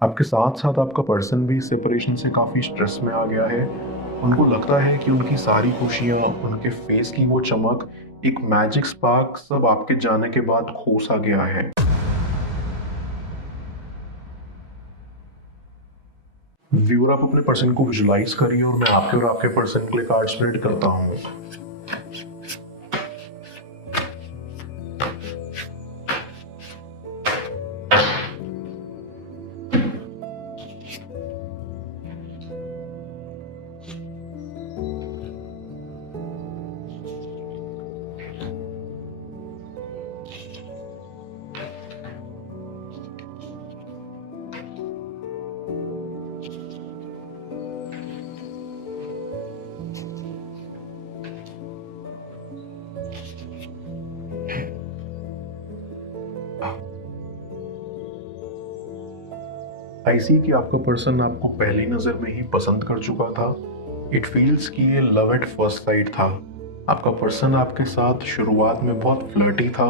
आपके साथ-साथ आपका पर्सन भी सेपरेशन से काफ़ी स्ट्रेस में आ गया है। उनको लगता है कि उनकी सारी खुशियाँ, उनके फेस की वो चमक, एक मैजिक स्पार्क सब आपके जाने के बाद खो-सा गया है। व्यूअर, आप अपने पर्सन को विजुअलाइज़ करिए और मैं आपके और आपके पर्सन के लिए कार्ड स्प्रेड करता हूँ। आई सी कि आपका पर्सन आपको पहली नज़र में ही पसंद कर चुका था। इट फील्स कि ये लव एट फर्स्ट साइट था। आपका पर्सन आपके साथ शुरुआत में बहुत फ्लर्टी था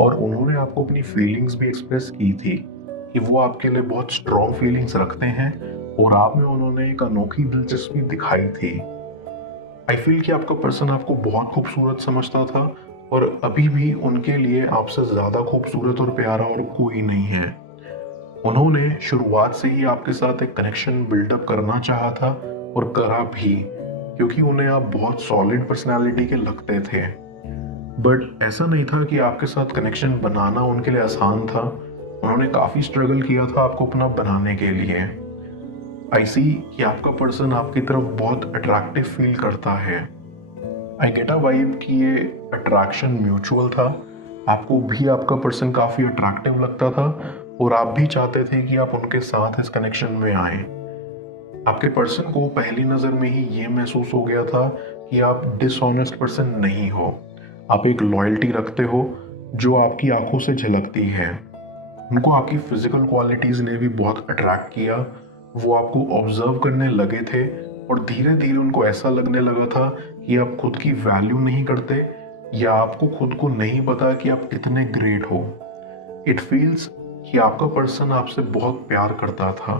और उन्होंने आपको अपनी फीलिंग्स भी एक्सप्रेस की थी कि वो आपके लिए बहुत स्ट्रॉन्ग फीलिंग्स रखते हैं और आप में उन्होंने एक अनोखी दिलचस्पी दिखाई थी। आई फील कि आपका पर्सन आपको बहुत खूबसूरत समझता था और अभी भी उनके लिए आपसे ज़्यादा खूबसूरत और प्यारा और कोई नहीं है। उन्होंने शुरुआत से ही आपके साथ एक कनेक्शन बिल्डअप करना चाहा था और करा भी, क्योंकि उन्हें आप बहुत सॉलिड पर्सनालिटी के लगते थे। बट ऐसा नहीं था कि आपके साथ कनेक्शन बनाना उनके लिए आसान था। उन्होंने काफ़ी स्ट्रगल किया था आपको अपना बनाने के लिए। आई सी कि आपका पर्सन आपकी तरफ बहुत अट्रैक्टिव फील करता है। आई गेट अ वाइब कि ये अट्रैक्शन म्यूचुअल था। आपको भी आपका पर्सन काफ़ी अट्रैक्टिव लगता था और आप भी चाहते थे कि आप उनके साथ इस कनेक्शन में आए। आपके पर्सन को पहली नज़र में ही ये महसूस हो गया था कि आप डिसऑनेस्ट पर्सन नहीं हो। आप एक लॉयल्टी रखते हो जो आपकी आंखों से झलकती है। उनको आपकी फिजिकल क्वालिटीज़ ने भी बहुत अट्रैक्ट किया। वो आपको ऑब्जर्व करने लगे थे और धीरे धीरे उनको ऐसा लगने लगा था कि आप खुद की वैल्यू नहीं करते या आपको खुद को नहीं पता कि आप कितने ग्रेट हो। इट फील्स कि आपका पर्सन आपसे बहुत प्यार करता था।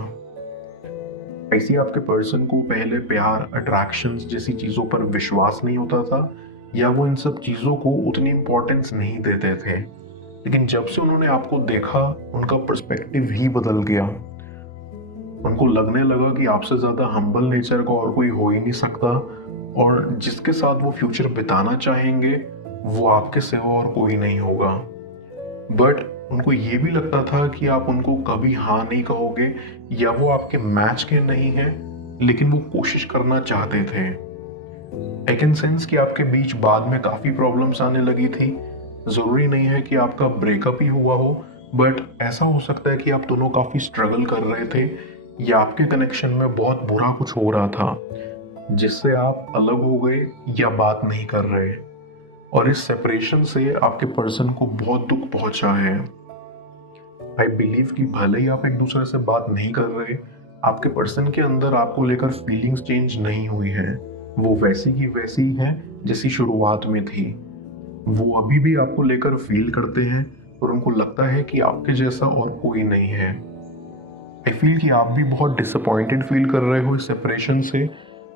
ऐसे आपके पर्सन को पहले प्यार, अट्रैक्शंस जैसी चीज़ों पर विश्वास नहीं होता था या वो इन सब चीज़ों को उतनी इम्पोर्टेंस नहीं देते थे। लेकिन जब से उन्होंने आपको देखा, उनका पर्सपेक्टिव ही बदल गया। उनको लगने लगा कि आपसे ज़्यादा हम्बल नेचर का और कोई हो ही नहीं सकता और जिसके साथ वो फ्यूचर बिताना चाहेंगे, वो आपके सिवा और कोई नहीं होगा। बट उनको ये भी लगता था कि आप उनको कभी हाँ नहीं कहोगे या वो आपके मैच के नहीं हैं, लेकिन वो कोशिश करना चाहते थे। आई कैन सेंस कि आपके बीच बाद में काफ़ी प्रॉब्लम्स आने लगी थी। ज़रूरी नहीं है कि आपका ब्रेकअप ही हुआ हो, बट ऐसा हो सकता है कि आप दोनों काफ़ी स्ट्रगल कर रहे थे या आपके कनेक्शन में बहुत बुरा कुछ हो रहा था, जिससे आप अलग हो गए या बात नहीं कर रहे। और इस सेपरेशन से आपके पर्सन को बहुत दुख पहुंचा है। आई बिलीव कि भले ही आप एक दूसरे से बात नहीं कर रहे, आपके पर्सन के अंदर आपको लेकर फीलिंग्स चेंज नहीं हुई हैं। वो वैसी की वैसी ही हैं जैसी शुरुआत में थी। वो अभी भी आपको लेकर फील करते हैं और उनको लगता है कि आपके जैसा और कोई नहीं है। आई फील कि आप भी बहुत डिसअपॉइंटेड फील कर रहे हो इस सेपरेशन से,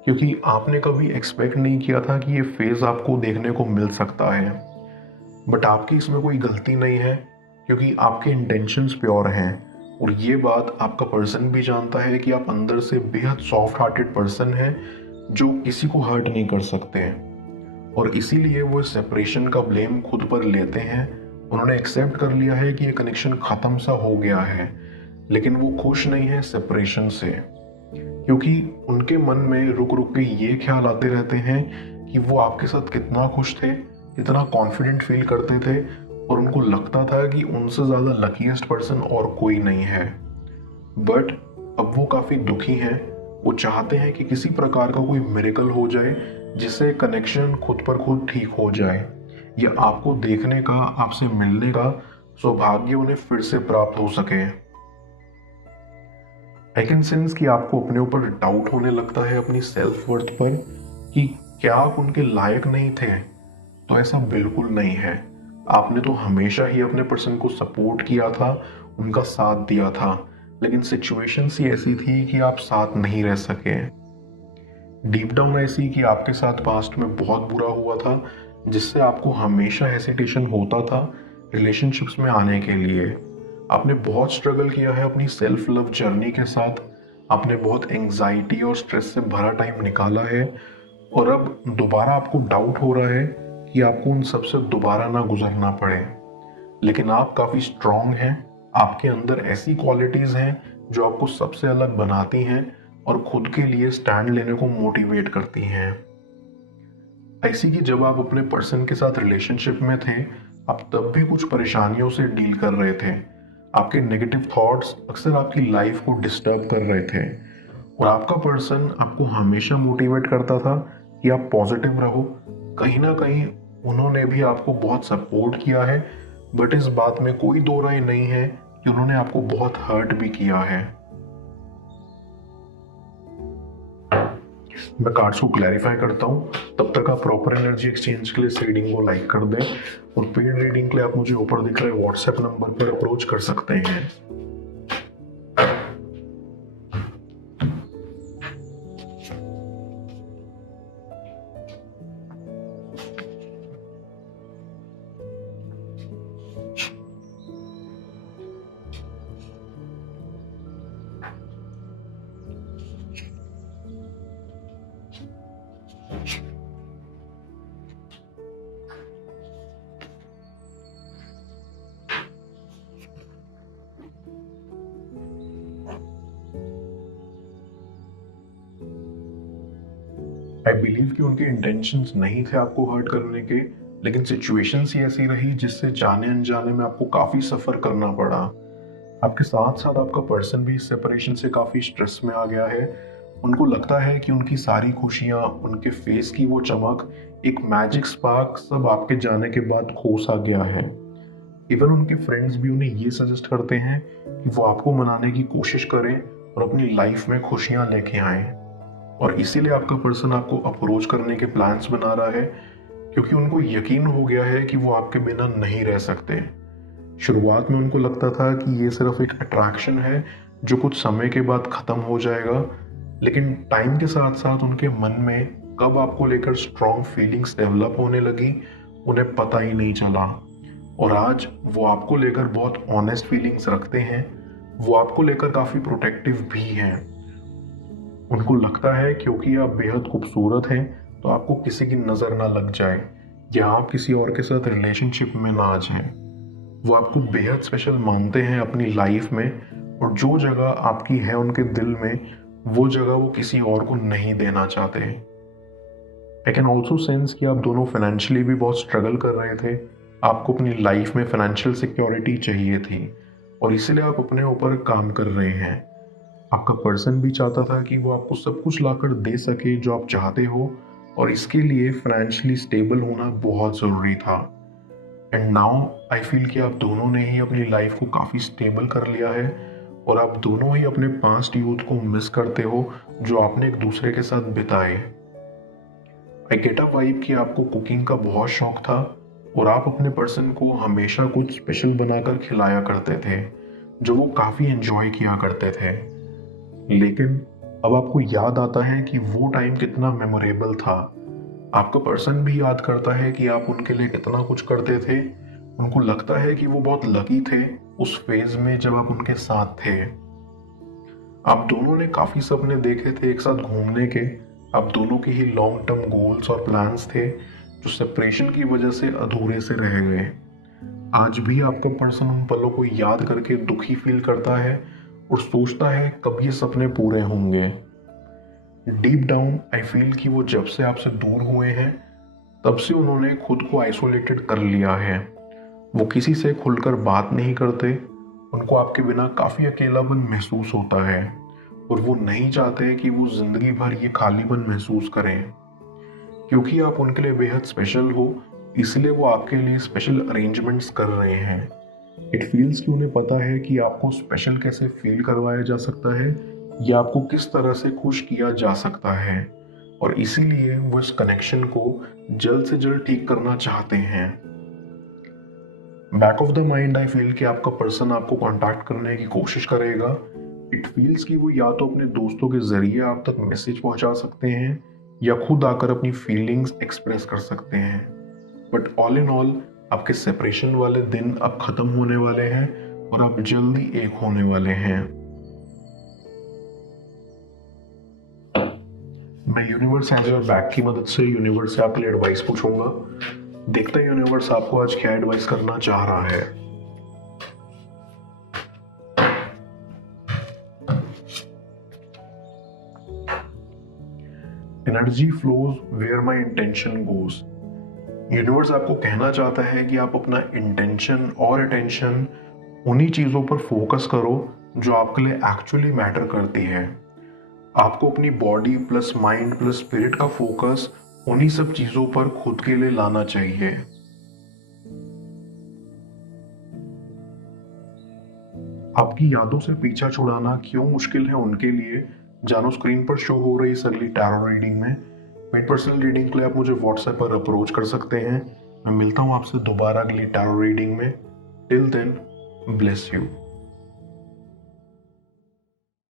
क्योंकि आपने कभी एक्सपेक्ट नहीं किया था कि ये फेज़ आपको देखने को मिल सकता है। बट आपकी इसमें कोई गलती नहीं है, क्योंकि आपके इंटेंशंस प्योर हैं और ये बात आपका पर्सन भी जानता है कि आप अंदर से बेहद सॉफ्ट हार्टेड पर्सन हैं जो किसी को हर्ट नहीं कर सकते हैं। और इसीलिए वो इस सेपरेशन का ब्लेम खुद पर लेते हैं। उन्होंने एक्सेप्ट कर लिया है कि ये कनेक्शन ख़त्म सा हो गया है, लेकिन वो खुश नहीं है सेपरेशन से, क्योंकि उनके मन में रुक रुक के ये ख्याल आते रहते हैं कि वो आपके साथ कितना खुश थे, कितना कॉन्फिडेंट फील करते थे और उनको लगता था कि उनसे ज़्यादा लकीएस्ट पर्सन और कोई नहीं है। बट अब वो काफ़ी दुखी हैं। वो चाहते हैं कि किसी प्रकार का कोई मिरेकल हो जाए जिससे कनेक्शन खुद पर खुद ठीक हो जाए या आपको देखने का, आपसे मिलने का सौभाग्य उन्हें फिर से प्राप्त हो सके। आई कैन सेंस कि आपको अपने ऊपर डाउट होने लगता है अपनी सेल्फ वर्थ पर कि क्या आप उनके लायक नहीं थे। तो ऐसा बिल्कुल नहीं है। आपने तो हमेशा ही अपने पर्सन को सपोर्ट किया था, उनका साथ दिया था। लेकिन सिचुएशंस ही ऐसी थी कि आप साथ नहीं रह सके। डीप डाउन ऐसी कि आपके साथ पास्ट में बहुत बुरा हुआ था, जिससे आपको हमेशा हेसिटेशन होता था रिलेशनशिप्स में आने के लिए। आपने बहुत स्ट्रगल किया है अपनी सेल्फ लव जर्नी के साथ। आपने बहुत एंजाइटी और स्ट्रेस से भरा टाइम निकाला है, और अब दोबारा आपको डाउट हो रहा है कि आपको उन सब से दोबारा ना गुजरना पड़े। लेकिन आप काफ़ी स्ट्रांग हैं। आपके अंदर ऐसी क्वालिटीज़ हैं जो आपको सबसे अलग बनाती हैं और खुद के लिए स्टैंड लेने को मोटिवेट करती हैं। ऐसी कि जब आप अपने पर्सन के साथ रिलेशनशिप में थे, आप तब भी कुछ परेशानियों से डील कर रहे थे। आपके नेगेटिव थॉट्स अक्सर आपकी लाइफ को डिस्टर्ब कर रहे थे, और आपका पर्सन आपको हमेशा मोटिवेट करता था कि आप पॉजिटिव रहो। कहीं ना कहीं उन्होंने भी आपको बहुत सपोर्ट किया है, बट इस बात में कोई दो राय नहीं है कि उन्होंने आपको बहुत हर्ट भी किया है। मैं कार्ड्स को क्लैरिफाई करता हूँ, तब तक आप प्रॉपर एनर्जी एक्सचेंज के लिए इस रीडिंग को लाइक कर दें, और पेड रीडिंग के लिए आप मुझे ऊपर दिख रहे व्हाट्सएप नंबर पर अप्रोच कर सकते हैं। आई बिलीव कि उनके इंटेंशंस नहीं थे आपको हर्ट करने के, लेकिन सिचुएशंस ही ऐसी रही जिससे जाने अनजाने में आपको काफ़ी सफ़र करना पड़ा। आपके साथ साथ आपका पर्सन भी इस सेपरेशन से काफ़ी स्ट्रेस में आ गया है। उनको लगता है कि उनकी सारी खुशियाँ, उनके फेस की वो चमक, एक मैजिक स्पार्क सब आपके जाने के बाद खो सा गया है। इवन उनके फ्रेंड्स भी उन्हें ये सजेस्ट करते हैं कि वो आपको मनाने की कोशिश करें और अपनी लाइफ में खुशियाँ लेके आएं। और इसीलिए आपका पर्सन आपको अप्रोच करने के प्लान्स बना रहा है, क्योंकि उनको यकीन हो गया है कि वो आपके बिना नहीं रह सकते। शुरुआत में उनको लगता था कि ये सिर्फ एक अट्रैक्शन है जो कुछ समय के बाद ख़त्म हो जाएगा, लेकिन टाइम के साथ साथ उनके मन में कब आपको लेकर स्ट्रॉन्ग फीलिंग्स डेवलप होने लगी, उन्हें पता ही नहीं चला। और आज वो आपको लेकर बहुत ऑनेस्ट फीलिंग्स रखते हैं। वो आपको लेकर काफ़ी प्रोटेक्टिव भी हैं। उनको लगता है क्योंकि आप बेहद खूबसूरत हैं, तो आपको किसी की नज़र ना लग जाए या आप किसी और के साथ रिलेशनशिप में ना आ जाएं। वो आपको बेहद स्पेशल मानते हैं अपनी लाइफ में, और जो जगह आपकी है उनके दिल में, वो जगह वो किसी और को नहीं देना चाहते। आई कैन ऑल्सो सेंस कि आप दोनों फाइनेंशियली भी बहुत स्ट्रगल कर रहे थे। आपको अपनी लाइफ में फाइनेंशियल सिक्योरिटी चाहिए थी, और इसीलिए आप अपने ऊपर काम कर रहे हैं। आपका पर्सन भी चाहता था कि वो आपको सब कुछ लाकर दे सके जो आप चाहते हो, और इसके लिए फाइनेंशियली स्टेबल होना बहुत ज़रूरी था। एंड नाउ आई फील कि आप दोनों ने ही अपनी लाइफ को काफ़ी स्टेबल कर लिया है, और आप दोनों ही अपने पास्ट यूथ को मिस करते हो जो आपने एक दूसरे के साथ बिताए। आई गेट अ वाइब कि आपको कुकिंग का बहुत शौक था, और आप अपने पर्सन को हमेशा कुछ स्पेशल बनाकर खिलाया करते थे जो वो काफ़ी एंजॉय किया करते थे। लेकिन अब आपको याद आता है कि वो टाइम कितना मेमोरेबल था। आपका पर्सन भी याद करता है कि आप उनके लिए कितना कुछ करते थे। उनको लगता है कि वो बहुत लकी थे उस फेज में जब आप उनके साथ थे। आप दोनों ने काफ़ी सपने देखे थे एक साथ घूमने के। आप दोनों के ही लॉन्ग टर्म गोल्स और प्लान्स थे जो सेपरेशन की वजह से अधूरे से रह गए। आज भी आपका पर्सन उन पलों को याद करके दुखी फील करता है और सोचता है कब ये सपने पूरे होंगे। डीप डाउन आई फील कि वो जब से आपसे दूर हुए हैं, तब से उन्होंने खुद को आइसोलेटेड कर लिया है। वो किसी से खुलकर बात नहीं करते। उनको आपके बिना काफ़ी अकेलापन महसूस होता है, और वो नहीं चाहते कि वो ज़िंदगी भर ये खालीपन महसूस करें। क्योंकि आप उनके लिए बेहद स्पेशल हो, इसलिए वो आपके लिए स्पेशल अरेंजमेंट्स कर रहे हैं। इट फील्स कि उन्हें पता है कि आपको स्पेशल कैसे फील करवाया जा सकता है, या आपको किस तरह से खुश किया जा सकता है, और इसीलिए वो इस कनेक्शन को जल्द से जल्द ठीक करना चाहते हैं। Back of the mind I feel कि आपका पर्सन आपको कांटेक्ट करने की कोशिश करेगा, इट फील्स कि वो या तो अपने दोस्तों के ज़रिए आप तक मैसेज पहुंचा सकते हैं या खुद आकर अपनी फीलिंग्स एक्सप्रेस कर सकते हैं। बट ऑल इन ऑल आपके सेपरेशन वाले दिन अब ख़त्म होने वाले हैं और आप जल्दी एक होने वाले हैं। मैं यूनिवर्स एज योर बैक की मदद से यूनिवर्स से आपके लिए एडवाइस पूछूंगा। देखते हैं यूनिवर्स आपको आज क्या एडवाइस करना चाह रहा है। Energy flows where my intention goes. Universe आपको कहना चाहता है कि आप अपना इंटेंशन और अटेंशन उन्हीं चीज़ों पर फोकस करो जो आपके लिए एक्चुअली मैटर करती है। आपको अपनी body plus mind plus spirit का फोकस उन्हीं सब चीज़ों पर खुद के लिए लाना चाहिए। आपकी यादों से पीछा छुड़ाना क्यों मुश्किल है उनके लिए जानो स्क्रीन पर शो हो रही इस अगली टैरो रीडिंग में। मेरी पर्सनल रीडिंग के लिए आप मुझे व्हाट्सएप पर अप्रोच कर सकते हैं। मैं मिलता हूँ आपसे दोबारा अगली टैरो रीडिंग में। Till then, bless you.